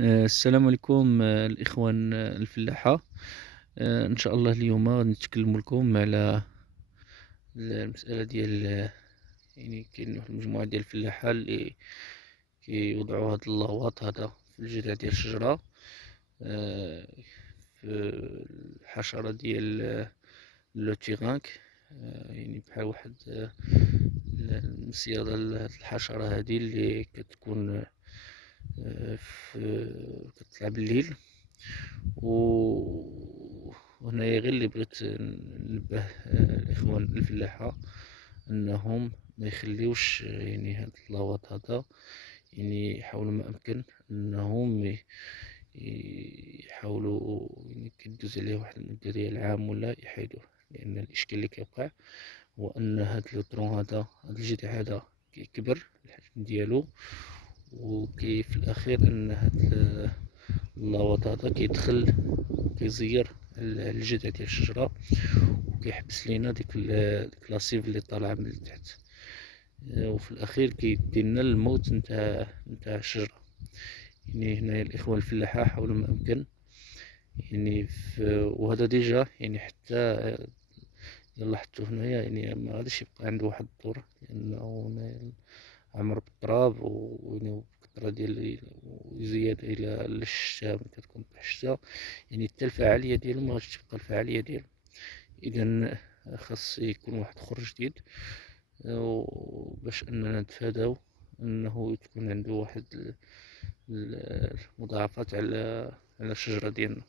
السلام عليكم الإخوان الفلاحة. إن شاء الله اليوم غادي نتكلموا لكم على المسألة ديال يعني كاين واحد المجموعة ديال الفلاحة اللي كيوضعوا هاد اللواط هذا في الجذع ديال الشجرة، آه، في الحشرة ديال لوتيغانك، يعني بحال واحد المصيادة الحشرة هذه اللي كتكون كتطلع بالليل. وهنايا غير اللي بغيت ننبه الإخوان الفلاحة أنهم ما يخليوش يعني هاد اللواط هذا، يعني يحاولوا ما أمكن أنهم يحاولوا يعني كيدوز عليه واحد المدة ديال عام ولا يحيدوه، لأن الإشكال اللي كيوقع هو أن هاد لوطرون هذا، هاد الجذع هذا كيكبر الحجم ديالو، وكي في الأخير أن هاد اللواط هذا كيدخل كيزير الجذع ديال الشجرة، وكيحبس لينا ديك لاسيف اللي طالعة من التحت، وفي الأخير كيدينا الموت نتاع الشجرة. يعني هنايا الإخوة الفلاحة حاولوا ما أمكن، يعني وهذا ديجا يعني حتى يلا حتى هنايا يعني ما غاديش يبقى عنده واحد الدور، لأنه هنايا عمر بالتراب ويعني كثرة ديال وزيادة إلى الشتاء، ملي كتكون طيح الشتا يعني حتى الفعالية ديالو مغاديش تبقى الفعالية ديالو. إذا خاص يكون واحد اخر جديد، باش اننا نتفاداو انه تكون عنده واحد المضاعفات على الشجرة ديالنا.